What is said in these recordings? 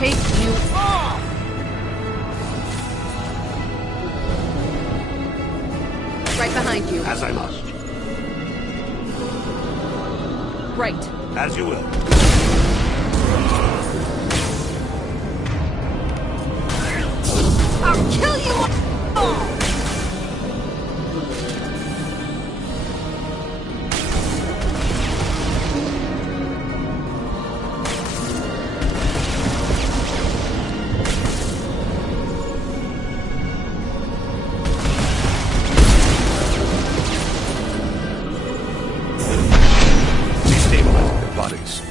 take you off! Right behind you. As I must. Right. As you will. I'll kill you all! Destabilizing their bodies.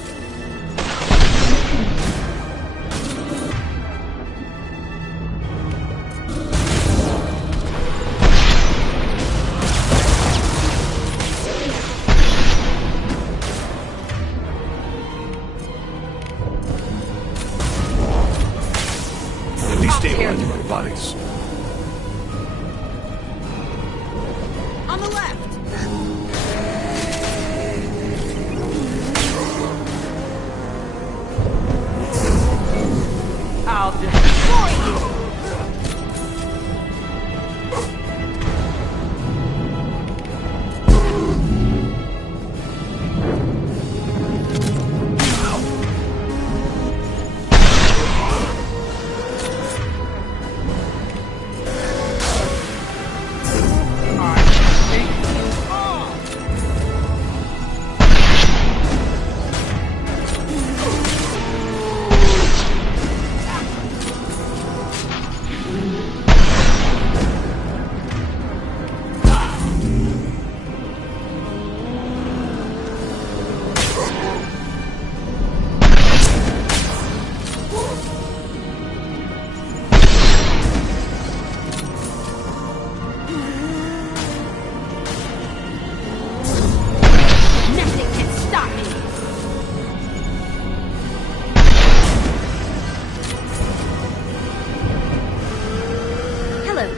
Destabilizing their bodies. On the left! I'll destroy you!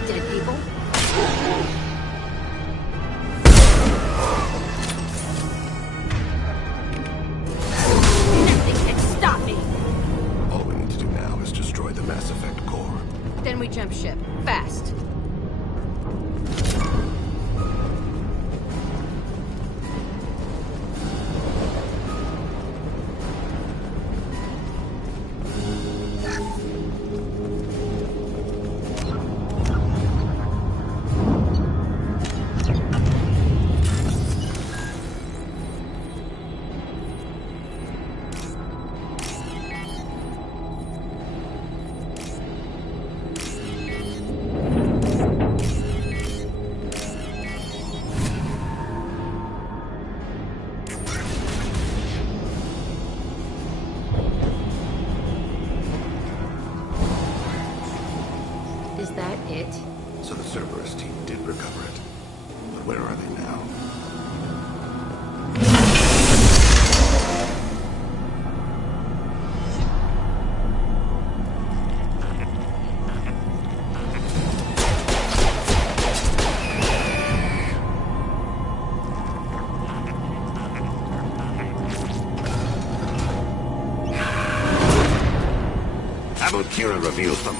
Dead people. Nothing can stop me. All we need to do now is destroy the Mass Effect core. Then we jump ship. Fast. Is that it? So the Cerberus team did recover it. But where are they now? Kira reveals them.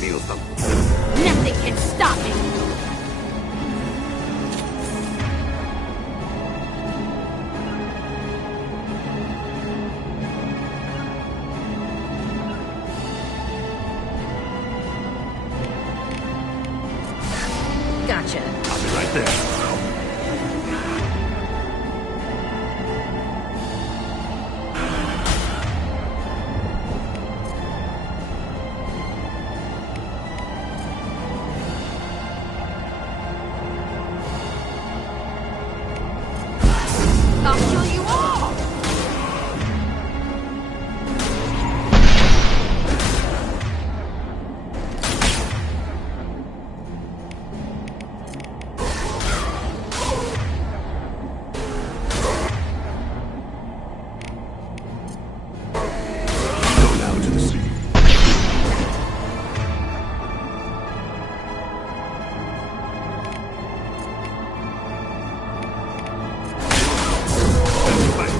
amigos tam. Nothing can stop me! Gotcha. I'll be right there. I'll kill you all! Go now to the sea. Let's fight.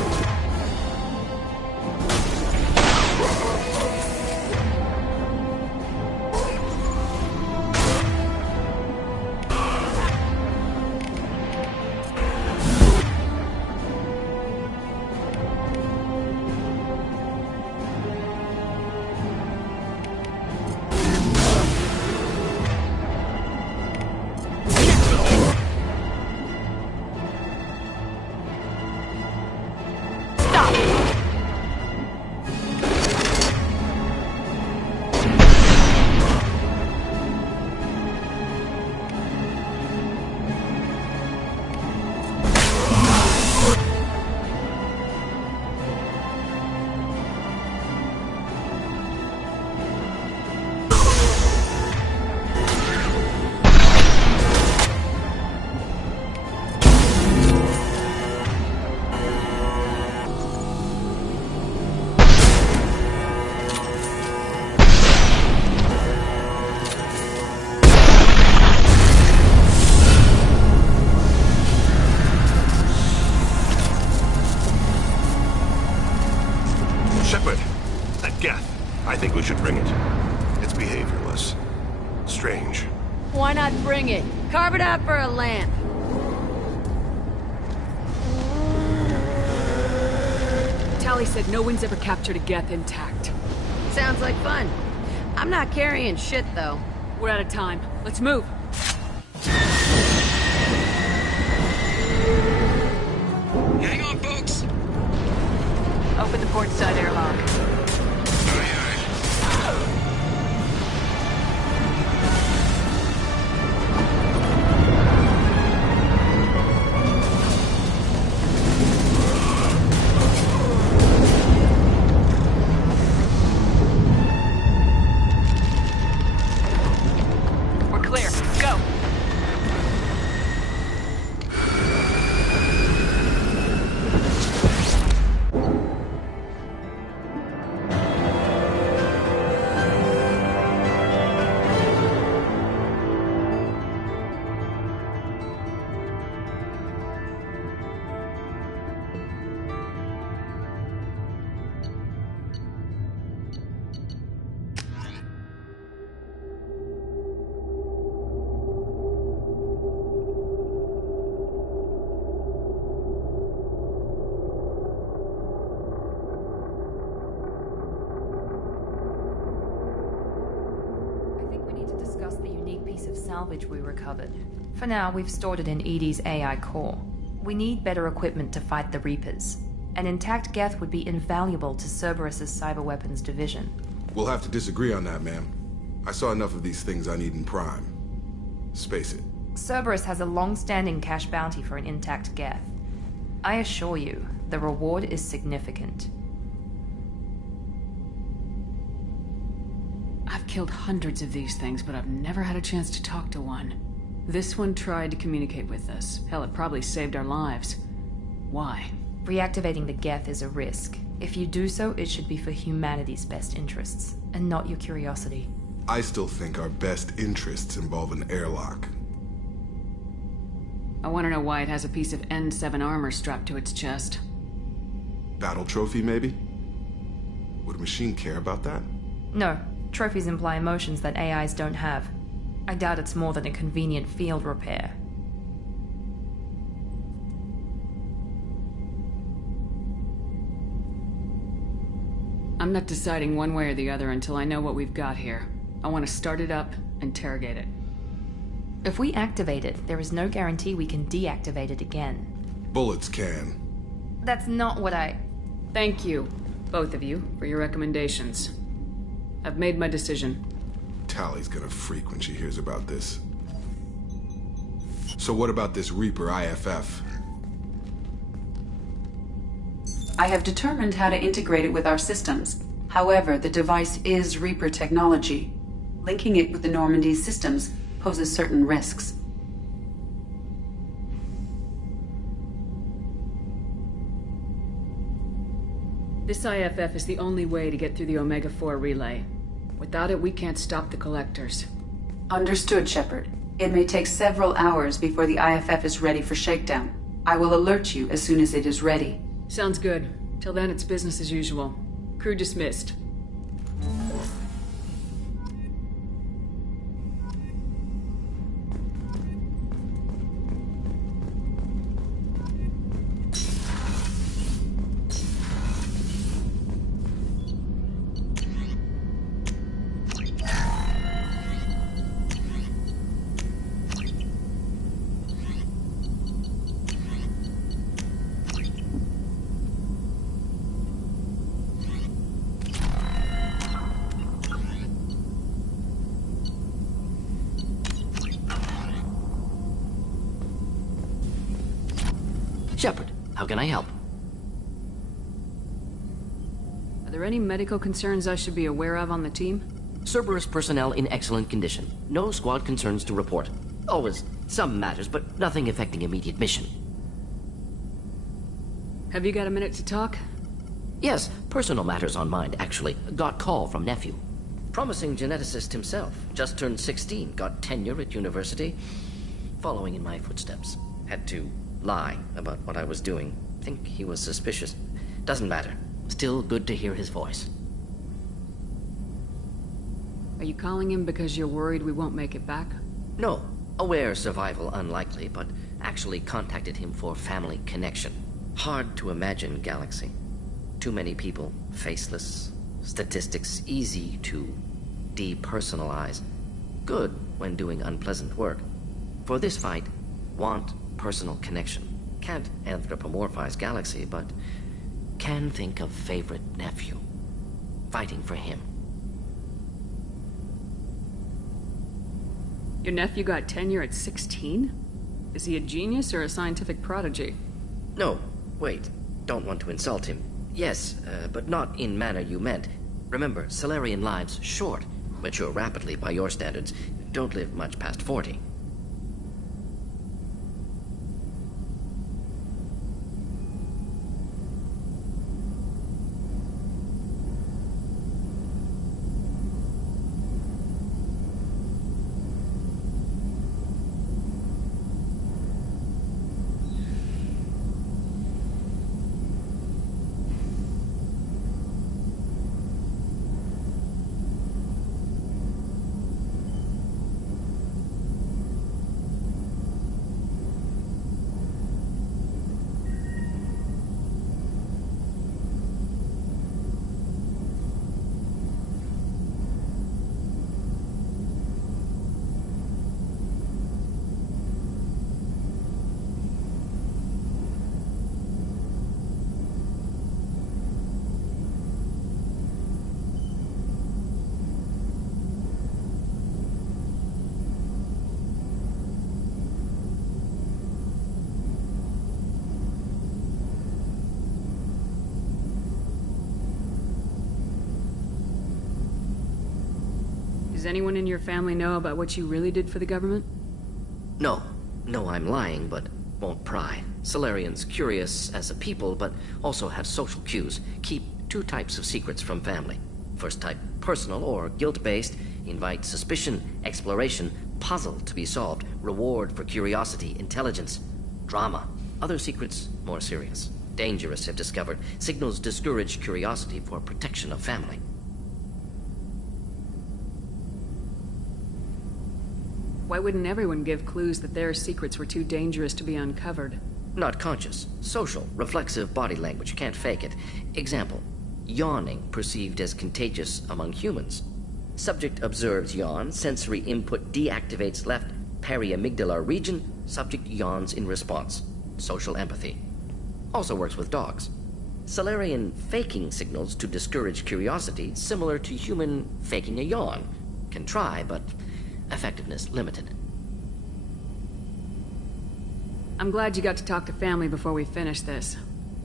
Stop! Shepard, that Geth. I think we should bring it. It's behaviorless. Strange. Why not bring it? Carve it out for a lamp. Tally said no one's ever captured a Geth intact. Sounds like fun. I'm not carrying shit, though. We're out of time. Let's move. Hang on, folks. Open the port side airlock. We're clear. Go. Salvage we recovered. For now, we've stored it in Edie's AI core. We need better equipment to fight the Reapers. An intact Geth would be invaluable to Cerberus's cyber weapons division. We'll have to disagree on that, ma'am. I saw enough of these things I need in Prime. Space it. Cerberus has a long-standing cash bounty for an intact Geth. I assure you, the reward is significant. I've killed hundreds of these things, but I've never had a chance to talk to one. This one tried to communicate with us. Hell, it probably saved our lives. Why? Reactivating the Geth is a risk. If you do so, it should be for humanity's best interests, and not your curiosity. I still think our best interests involve an airlock. I want to know why it has a piece of N7 armor strapped to its chest. Battle trophy, maybe? Would a machine care about that? No, Trophies imply emotions that AIs don't have. I doubt it's more than a convenient field repair. I'm not deciding one way or the other until I know what we've got here. I want to start it up, interrogate it. If we activate it, there is no guarantee we can deactivate it again. Bullets can. That's not what I... Thank you, both of you, for your recommendations. I've made my decision. Tally's gonna freak when she hears about this. So what about this Reaper IFF? I have determined how to integrate it with our systems. However, the device is Reaper technology. Linking it with the Normandy's systems poses certain risks. This IFF is the only way to get through the Omega-4 relay. Without it, we can't stop the collectors. Understood, Shepard. It may take several hours before the IFF is ready for shakedown. I will alert you as soon as it is ready. Sounds good. Till then, it's business as usual. Crew dismissed. Shepard, how can I help? Are there any medical concerns I should be aware of on the team? Cerberus personnel in excellent condition. No squad concerns to report. Always some matters, but nothing affecting immediate mission. Have you got a minute to talk? Yes, personal matters on mind, actually. Got call from nephew. Promising geneticist himself. Just turned 16, got tenure at university. Following in my footsteps. Had to lie about what I was doing. Think he was suspicious. Doesn't matter. Still good to hear his voice. Are you calling him because you're worried we won't make it back? No. Aware survival unlikely, but actually contacted him for family connection. Hard to imagine galaxy. Too many people, faceless. Statistics easy to depersonalize. Good when doing unpleasant work. For this fight, want personal connection. Can't anthropomorphize galaxy, but can think of favorite nephew. Fighting for him. Your nephew got tenure at 16? Is he a genius or a scientific prodigy? No, wait. Don't want to insult him. Yes, but not in manner you meant. Remember, Salarian lives short. Mature rapidly by your standards. Don't live much past 40. Does anyone in your family know about what you really did for the government? No. No, I'm lying, but won't pry. Solarians curious as a people, but also have social cues. Keep two types of secrets from family. First type, personal or guilt-based. Invite suspicion, exploration, puzzle to be solved. Reward for curiosity, intelligence. Drama. Other secrets, more serious. Dangerous, if discovered. Signals discourage curiosity for protection of family. Why wouldn't everyone give clues that their secrets were too dangerous to be uncovered? Not conscious. Social, reflexive body language. Can't fake it. Example. Yawning perceived as contagious among humans. Subject observes yawn. Sensory input deactivates left periamygdalar region. Subject yawns in response. Social empathy. Also works with dogs. Solarian faking signals to discourage curiosity, similar to human faking a yawn. Can try, but effectiveness limited. I'm glad you got to talk to family before we finish this.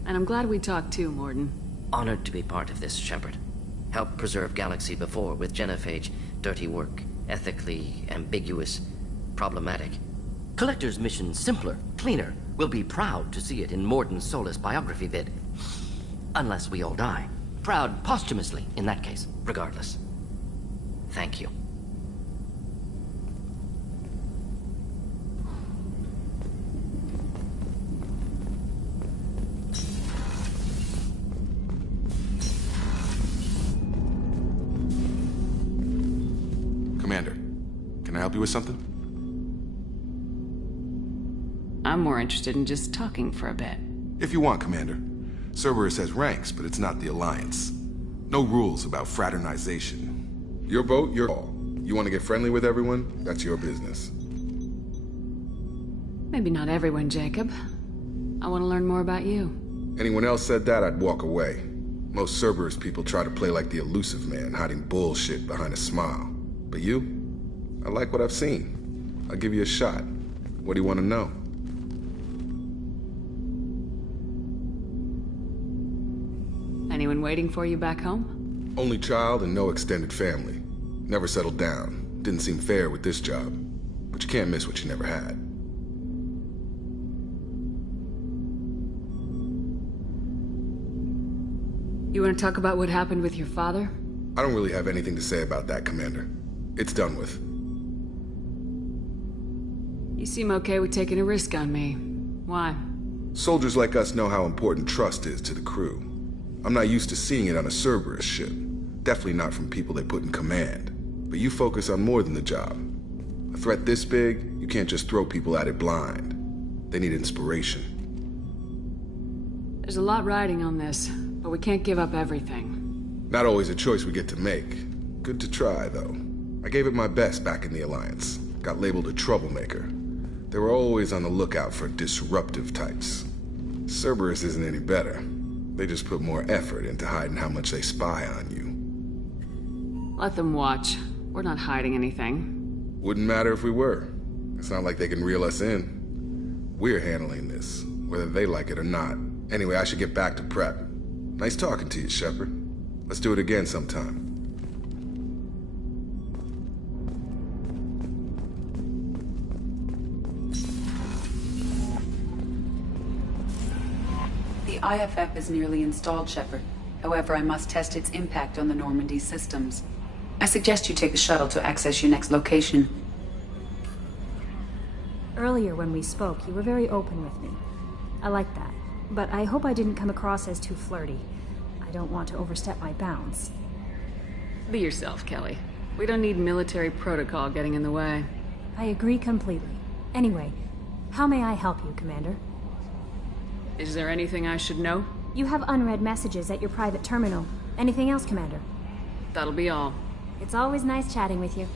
And I'm glad we talked too, Morden. Honored to be part of this, Shepard. Helped preserve Galaxy before with genophage. Dirty work. Ethically ambiguous. Problematic. Collector's mission simpler, cleaner. We'll be proud to see it in Morden's Solus biography vid. Unless we all die. Proud posthumously, in that case. Regardless. Thank you. Commander, can I help you with something? I'm more interested in just talking for a bit. If you want, Commander. Cerberus has ranks, but it's not the Alliance. No rules about fraternization. Your boat, your call. You want to get friendly with everyone? That's your business. Maybe not everyone, Jacob. I want to learn more about you. Anyone else said that, I'd walk away. Most Cerberus people try to play like the elusive man, hiding bullshit behind a smile. But you? I like what I've seen. I'll give you a shot. What do you want to know? Anyone waiting for you back home? Only child and no extended family. Never settled down. Didn't seem fair with this job. But you can't miss what you never had. You want to talk about what happened with your father? I don't really have anything to say about that, Commander. It's done with. You seem okay with taking a risk on me. Why? Soldiers like us know how important trust is to the crew. I'm not used to seeing it on a Cerberus ship. Definitely not from people they put in command. But you focus on more than the job. A threat this big, you can't just throw people at it blind. They need inspiration. There's a lot riding on this, but we can't give up everything. Not always a choice we get to make. Good to try, though. I gave it my best back in the Alliance. Got labeled a troublemaker. They were always on the lookout for disruptive types. Cerberus isn't any better. They just put more effort into hiding how much they spy on you. Let them watch. We're not hiding anything. Wouldn't matter if we were. It's not like they can reel us in. We're handling this, whether they like it or not. Anyway, I should get back to prep. Nice talking to you, Shepard. Let's do it again sometime. The IFF is nearly installed, Shepard. However, I must test its impact on the Normandy systems. I suggest you take the shuttle to access your next location. Earlier when we spoke, you were very open with me. I like that. But I hope I didn't come across as too flirty. I don't want to overstep my bounds. Be yourself, Kelly. We don't need military protocol getting in the way. I agree completely. Anyway, how may I help you, Commander? Is there anything I should know? You have unread messages at your private terminal. Anything else, Commander? That'll be all. It's always nice chatting with you.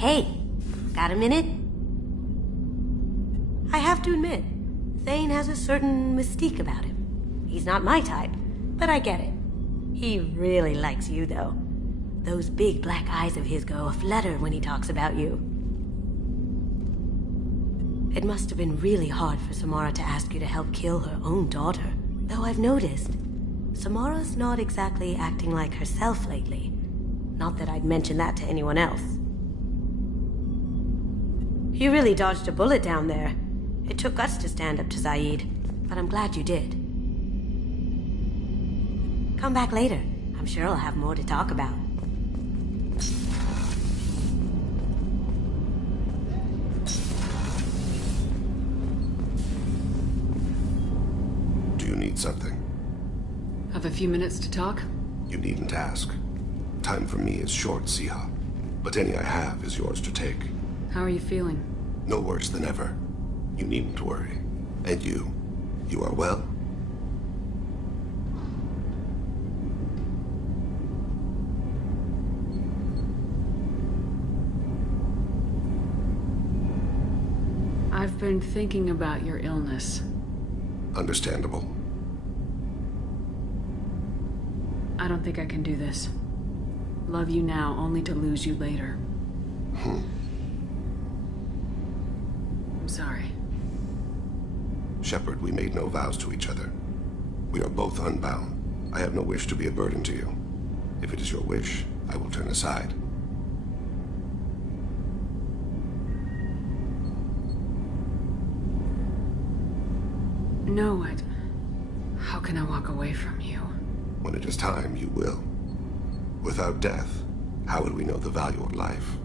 Hey, got a minute? I have to admit, Thane has a certain mystique about him. He's not my type, but I get it. He really likes you, though. Those big black eyes of his go aflutter when he talks about you. It must have been really hard for Samara to ask you to help kill her own daughter. Though I've noticed, Samara's not exactly acting like herself lately. Not that I'd mention that to anyone else. You really dodged a bullet down there. It took guts to stand up to Zaid, but I'm glad you did. Come back later. I'm sure I'll have more to talk about. Do you need something? Have a few minutes to talk? You needn't ask. Time for me is short, Siha. But any I have is yours to take. How are you feeling? No worse than ever. You needn't worry. And you? You are well? I've been thinking about your illness. Understandable. I don't think I can do this. Love you now, only to lose you later. I'm sorry. Shepard, we made no vows to each other. We are both unbound. I have no wish to be a burden to you. If it is your wish, I will turn aside. No, how can I walk away from you? When it is time, you will. Without death, how would we know the value of life?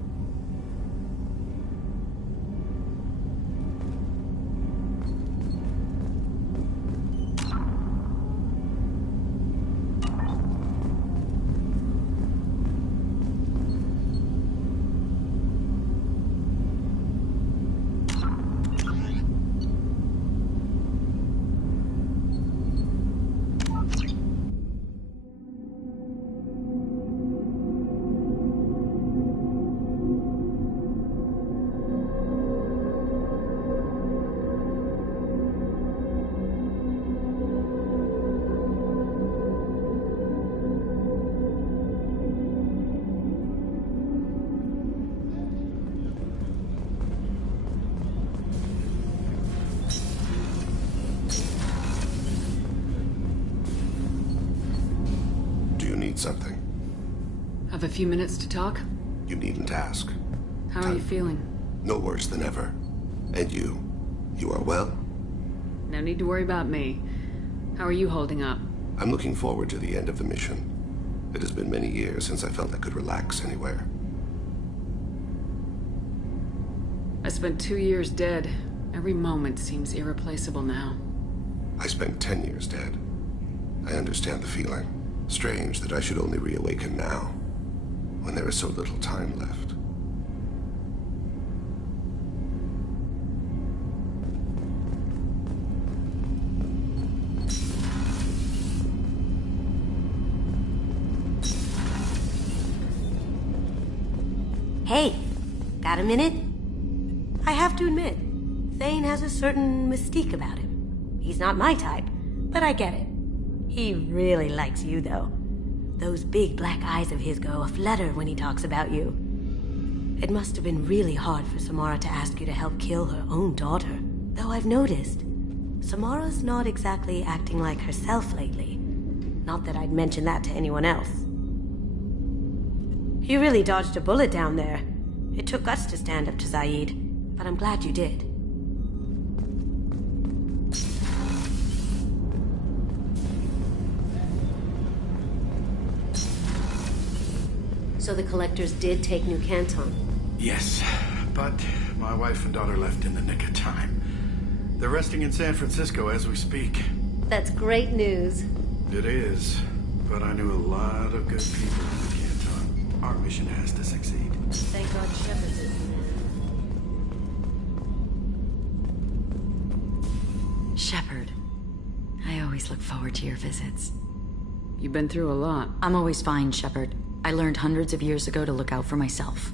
Something. Have a few minutes to talk? You needn't ask. How are you feeling? No worse than ever. And you? You are well? No need to worry about me. How are you holding up? I'm looking forward to the end of the mission. It has been many years since I felt I could relax anywhere. I spent 2 years dead. Every moment seems irreplaceable now. I spent 10 years dead. I understand the feeling. Strange that I should only reawaken now, when there is so little time left. Hey, got a minute? I have to admit, Thane has a certain mystique about him. He's not my type, but I get it. He really likes you, though. Those big black eyes of his go aflutter when he talks about you. It must have been really hard for Samara to ask you to help kill her own daughter. Though I've noticed, Samara's not exactly acting like herself lately. Not that I'd mention that to anyone else. You really dodged a bullet down there. It took guts to stand up to Zaid, but I'm glad you did. So the collectors did take New Canton? Yes, but my wife and daughter left in the nick of time. They're resting in San Francisco as we speak. That's great news. It is, but I knew a lot of good people in New Canton. Our mission has to succeed. Thank God Shepard did. Shepard, I always look forward to your visits. You've been through a lot. I'm always fine, Shepard. I learned hundreds of years ago to look out for myself.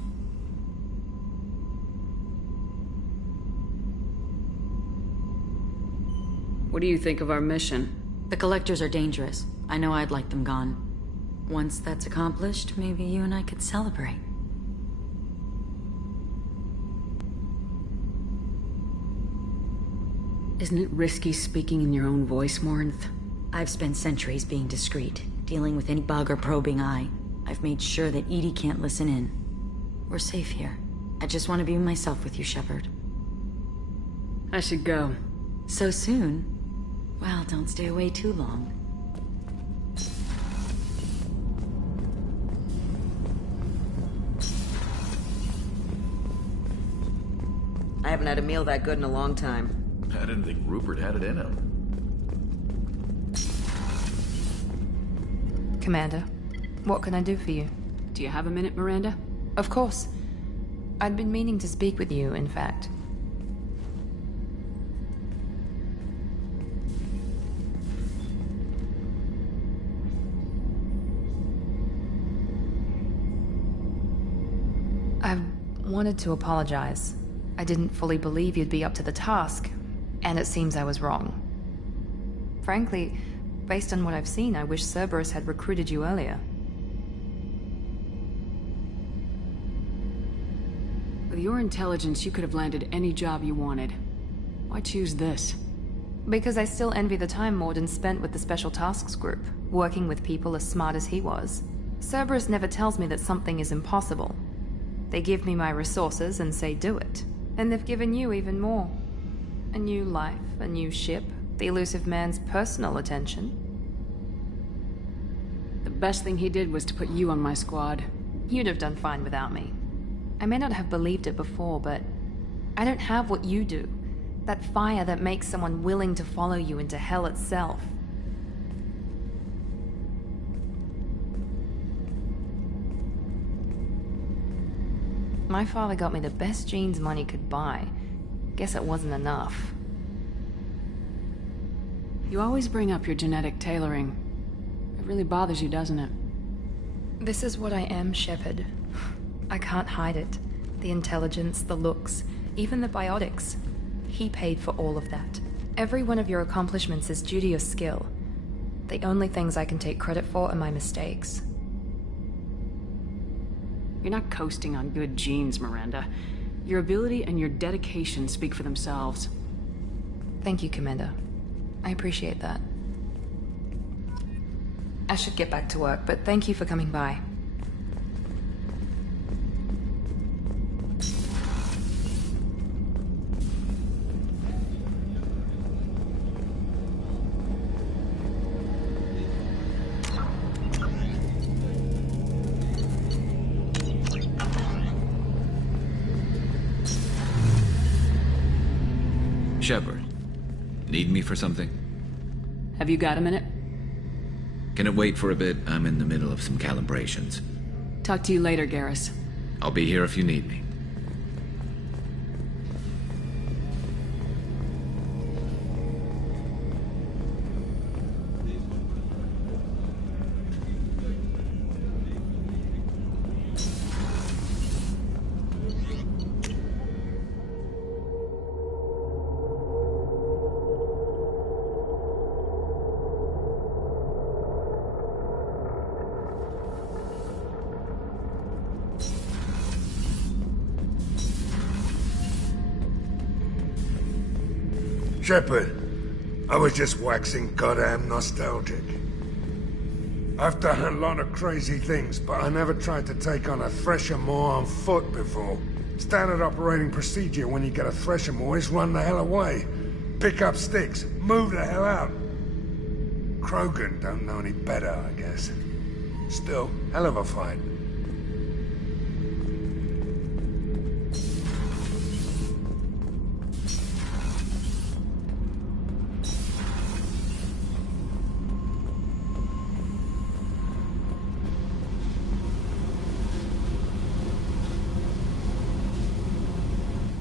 What do you think of our mission? The collectors are dangerous. I know I'd like them gone. Once that's accomplished, maybe you and I could celebrate. Isn't it risky speaking in your own voice, Morinth? I've spent centuries being discreet, dealing with any bug or probing eye. I've made sure that Edie can't listen in. We're safe here. I just want to be myself with you, Shepard. I should go. So soon? Well, don't stay away too long. I haven't had a meal that good in a long time. I didn't think Rupert had it in him. Commander, what can I do for you? Do you have a minute, Miranda? Of course. I'd been meaning to speak with you, in fact. I wanted to apologize. I didn't fully believe you'd be up to the task, and it seems I was wrong. Frankly, based on what I've seen, I wish Cerberus had recruited you earlier. With your intelligence, you could have landed any job you wanted. Why choose this? Because I still envy the time Morden spent with the Special Tasks Group, working with people as smart as he was. Cerberus never tells me that something is impossible. They give me my resources and say do it. And they've given you even more. A new life, a new ship, the elusive man's personal attention. The best thing he did was to put you on my squad. You'd have done fine without me. I may not have believed it before, but I don't have what you do. That fire that makes someone willing to follow you into hell itself. My father got me the best genes money could buy. Guess it wasn't enough. You always bring up your genetic tailoring. It really bothers you, doesn't it? This is what I am, Shepard. I can't hide it. The intelligence, the looks, even the biotics. He paid for all of that. Every one of your accomplishments is due to your skill. The only things I can take credit for are my mistakes. You're not coasting on good genes, Miranda. Your ability and your dedication speak for themselves. Thank you, Commander. I appreciate that. I should get back to work, but thank you for coming by. Shepard, need me for something? Have you got a minute? Can it wait for a bit? I'm in the middle of some calibrations. Talk to you later, Garrus. I'll be here if you need me. Shepard, I was just waxing goddamn nostalgic. I've done a lot of crazy things, but I never tried to take on a Thresher-Maw on foot before. Standard operating procedure when you get a Thresher-Maw is run the hell away. Pick up sticks, move the hell out. Krogan don't know any better, I guess. Still, hell of a fight.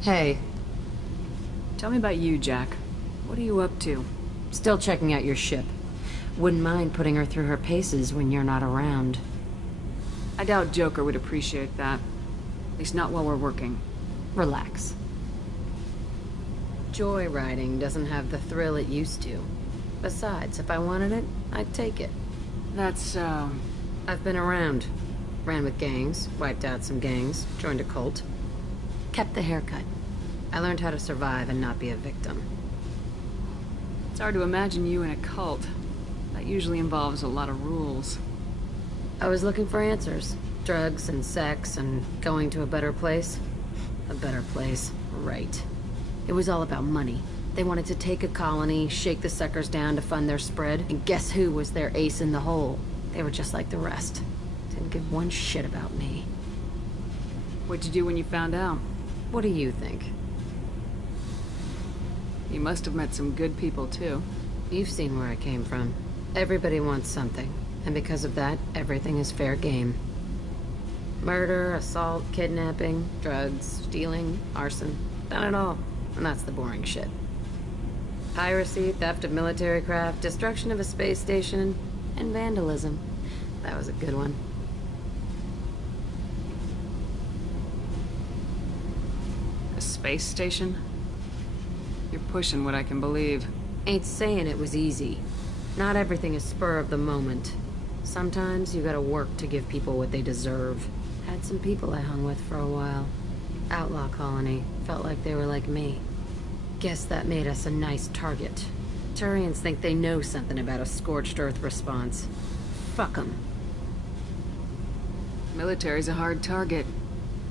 Hey. Tell me about you, Jack. What are you up to? Still checking out your ship. Wouldn't mind putting her through her paces when you're not around. I doubt Joker would appreciate that. At least not while we're working. Relax. Joyriding doesn't have the thrill it used to. Besides, if I wanted it, I'd take it. That's so... I've been around. Ran with gangs, wiped out some gangs, joined a cult. Kept the haircut. I learned how to survive and not be a victim. It's hard to imagine you in a cult. That usually involves a lot of rules. I was looking for answers. Drugs and sex and going to a better place. A better place, right. It was all about money. They wanted to take a colony, shake the suckers down to fund their spread, and guess who was their ace in the hole? They were just like the rest. Didn't give one shit about me. What'd you do when you found out? What do you think? You must have met some good people, too. You've seen where I came from. Everybody wants something, and because of that, everything is fair game. Murder, assault, kidnapping, drugs, stealing, arson. Done it all. And that's the boring shit. Piracy, theft of military craft, destruction of a space station, and vandalism. That was a good one. A space station? You're pushing what I can believe. Ain't saying it was easy. Not everything is spur of the moment. Sometimes you gotta work to give people what they deserve. Had some people I hung with for a while. Outlaw colony. Felt like they were like me. Guess that made us a nice target. Turians think they know something about a scorched earth response. Fuck 'em. Military's a hard target.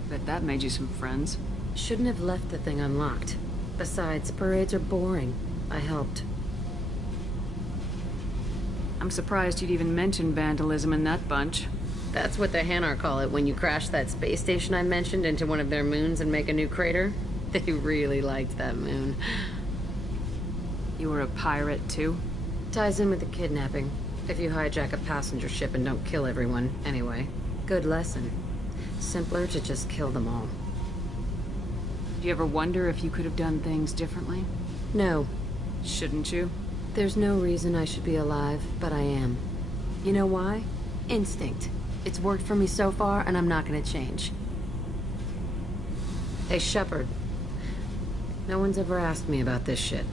Bet that made you some friends. Shouldn't have left the thing unlocked. Besides, parades are boring. I helped. I'm surprised you'd even mention vandalism in that bunch. That's what the Hanar call it when you crash that space station I mentioned into one of their moons and make a new crater. They really liked that moon. You were a pirate, too? Ties in with the kidnapping. If you hijack a passenger ship and don't kill everyone, anyway. Good lesson. Simpler to just kill them all. Do you ever wonder if you could have done things differently? No. Shouldn't you? There's no reason I should be alive, but I am. You know why? Instinct. It's worked for me so far, and I'm not gonna change. Hey, Shepard. No one's ever asked me about this shit.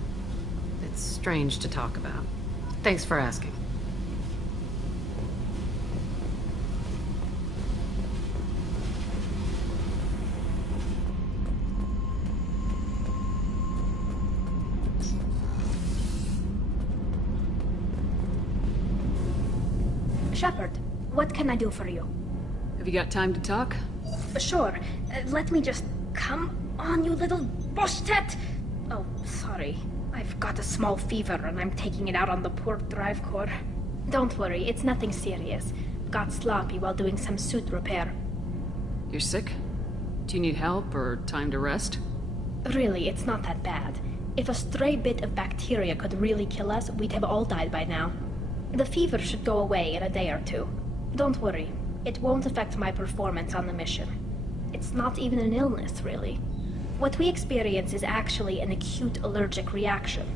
It's strange to talk about. Thanks for asking. Shepard, what can I do for you? Have you got time to talk? Sure. Let me just... Come on, you little bushtet! Oh, sorry. I've got a small fever and I'm taking it out on the poor drive core. Don't worry, it's nothing serious. Got sloppy while doing some suit repair. You're sick? Do you need help or time to rest? Really, it's not that bad. If a stray bit of bacteria could really kill us, we'd have all died by now. The fever should go away in a day or two. Don't worry, it won't affect my performance on the mission. It's not even an illness, really. What we experience is actually an acute allergic reaction.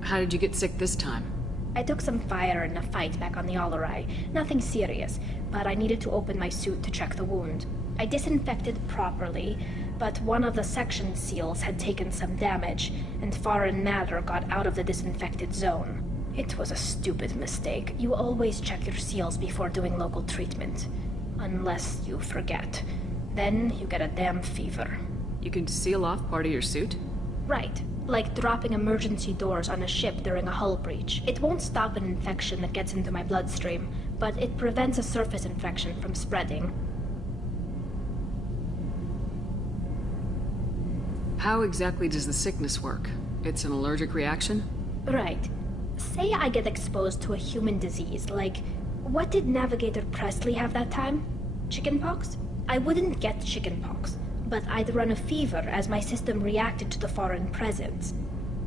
How did you get sick this time? I took some fire in a fight back on the Allerai. Nothing serious, but I needed to open my suit to check the wound. I disinfected properly, but one of the section seals had taken some damage, and foreign matter got out of the disinfected zone. It was a stupid mistake. You always check your seals before doing local treatment. Unless you forget. Then you get a damn fever. You can seal off part of your suit? Right. Like dropping emergency doors on a ship during a hull breach. It won't stop an infection that gets into my bloodstream, but it prevents a surface infection from spreading. How exactly does the sickness work? It's an allergic reaction? Right. Say I get exposed to a human disease, like... What did Navigator Presley have that time? Chickenpox? I wouldn't get chickenpox, but I'd run a fever as my system reacted to the foreign presence.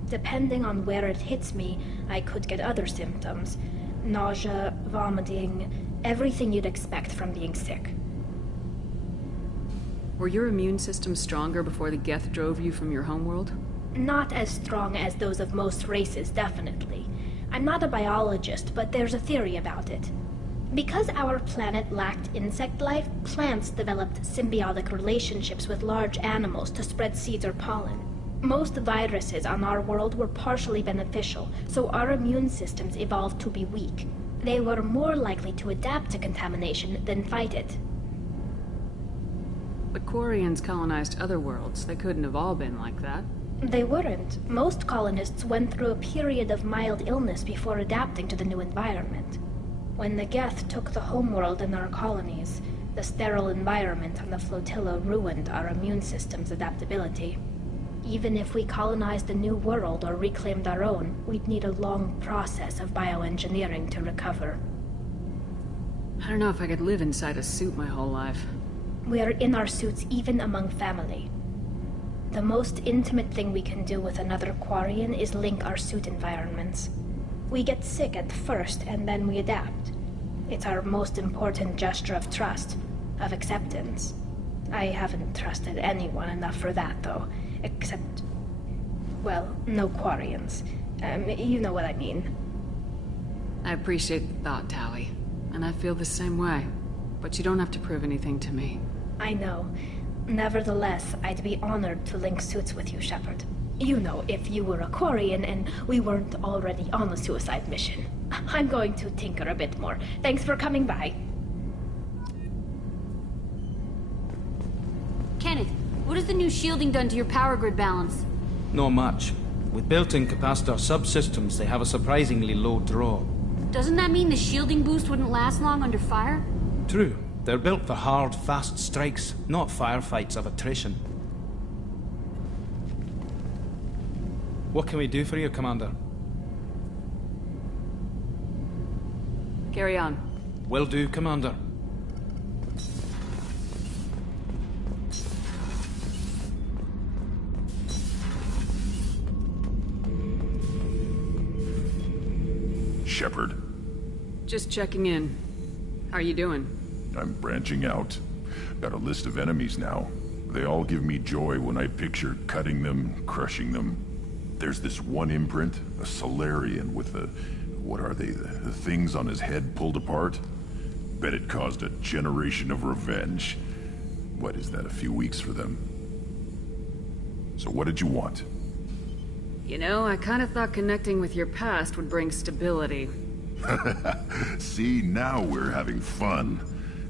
Depending on where it hits me, I could get other symptoms. Nausea, vomiting, everything you'd expect from being sick. Were your immune system stronger before the Geth drove you from your homeworld? Not as strong as those of most races, definitely. I'm not a biologist, but there's a theory about it. Because our planet lacked insect life, plants developed symbiotic relationships with large animals to spread seeds or pollen. Most viruses on our world were partially beneficial, so our immune systems evolved to be weak. They were more likely to adapt to contamination than fight it. The Quarians colonized other worlds. They couldn't have all been like that. They weren't. Most colonists went through a period of mild illness before adapting to the new environment. When the Geth took the homeworld in our colonies, the sterile environment on the flotilla ruined our immune system's adaptability. Even if we colonized a new world or reclaimed our own, we'd need a long process of bioengineering to recover. I don't know if I could live inside a suit my whole life. We are in our suits even among family. The most intimate thing we can do with another Quarian is link our suit environments. We get sick at first, and then we adapt. It's our most important gesture of trust, of acceptance. I haven't trusted anyone enough for that, though. Except... well, no Quarians. You know what I mean. I appreciate the thought, Tally. And I feel the same way. But you don't have to prove anything to me. I know. Nevertheless, I'd be honored to link suits with you, Shepard. You know, if you were a Quarian and we weren't already on a suicide mission. I'm going to tinker a bit more. Thanks for coming by. Kenneth, what has the new shielding done to your power grid balance? Not much. With built-in capacitor subsystems, they have a surprisingly low draw. Doesn't that mean the shielding boost wouldn't last long under fire? True. They're built for hard, fast strikes, not firefights of attrition. What can we do for you, Commander? Carry on. Will do, Commander. Shepard. Just checking in. How are you doing? I'm branching out. Got a list of enemies now. They all give me joy when I picture cutting them, crushing them. There's this one imprint, a Solarian with the... what are they? The things on his head pulled apart? Bet it caused a generation of revenge. What is that, a few weeks for them? So what did you want? You know, I kind of thought connecting with your past would bring stability. See, now we're having fun.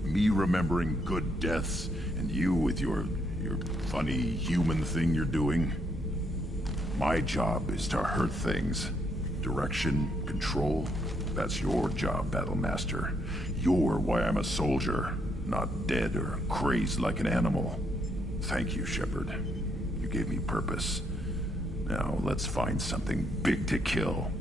Me remembering good deaths, and you with your funny human thing you're doing. My job is to hurt things. Direction, control, that's your job, Battlemaster. You're why I'm a soldier, not dead or crazed like an animal. Thank you, Shepard. You gave me purpose. Now, let's find something big to kill.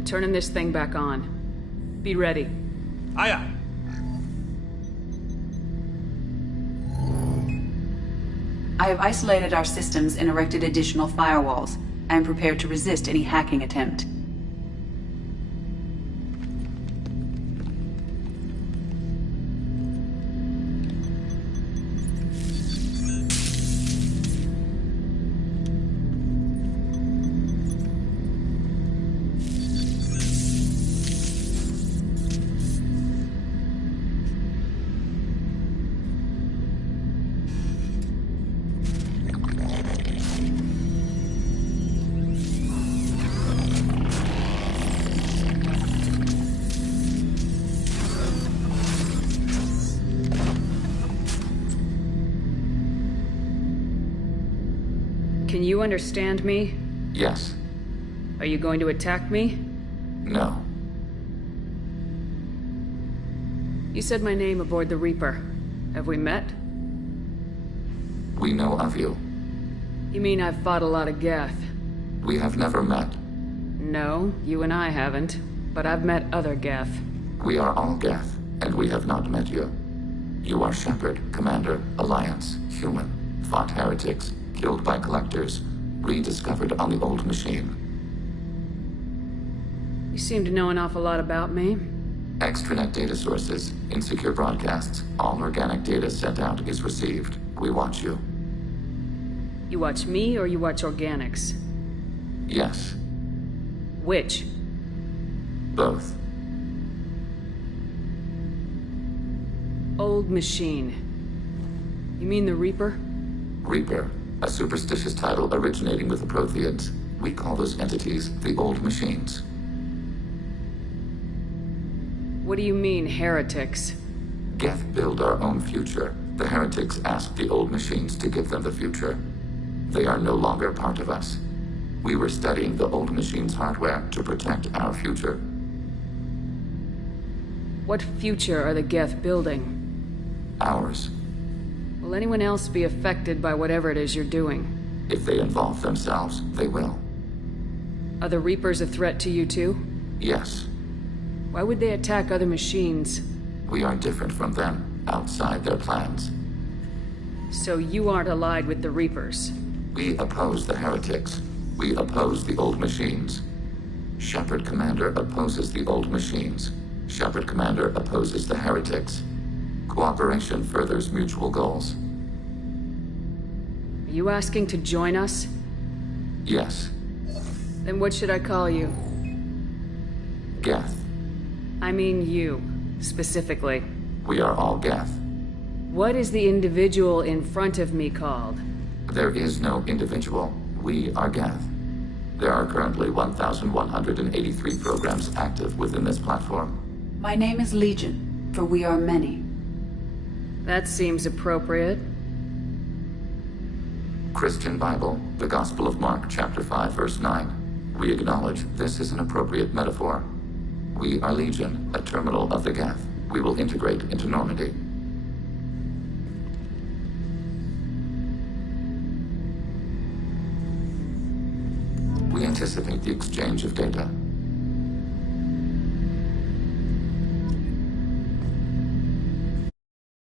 I'm turning this thing back on. Be ready. Aye, aye. I have isolated our systems and erected additional firewalls. I am prepared to resist any hacking attempt. Can you understand me? Yes. Are you going to attack me? No. You said my name aboard the Reaper. Have we met? We know of you. You mean I've fought a lot of Geth? We have never met. No, you and I haven't. But I've met other Geth. We are all Geth, and we have not met you. You are Shepard, Commander, Alliance, human, fought heretics, killed by collectors, rediscovered on the old machine. You seem to know an awful lot about me. Extranet data sources, insecure broadcasts, all organic data sent out is received. We watch you. You watch me or you watch organics? Yes. Which? Both. Old machine. You mean the Reaper? Reaper, a superstitious title originating with the Protheans. We call those entities the Old Machines. What do you mean, heretics? Geth build our own future. The heretics asked the Old Machines to give them the future. They are no longer part of us. We were studying the Old Machines' hardware to protect our future. What future are the Geth building? Ours. Will anyone else be affected by whatever it is you're doing? If they involve themselves, they will. Are the Reapers a threat to you too? Yes. Why would they attack other machines? We are different from them, outside their plans. So you aren't allied with the Reapers? We oppose the heretics. We oppose the Old Machines. Shepard Commander opposes the Old Machines. Shepard Commander opposes the heretics. Cooperation furthers mutual goals. Are you asking to join us? Yes. Then what should I call you? Geth. I mean you, specifically. We are all Geth. What is the individual in front of me called? There is no individual. We are Geth. There are currently 1,183 programs active within this platform. My name is Legion, for we are many. That seems appropriate. Christian Bible, the Gospel of Mark, chapter 5, verse 9. We acknowledge this is an appropriate metaphor. We are Legion, a terminal of the Geth. We will integrate into Normandy. We anticipate the exchange of data.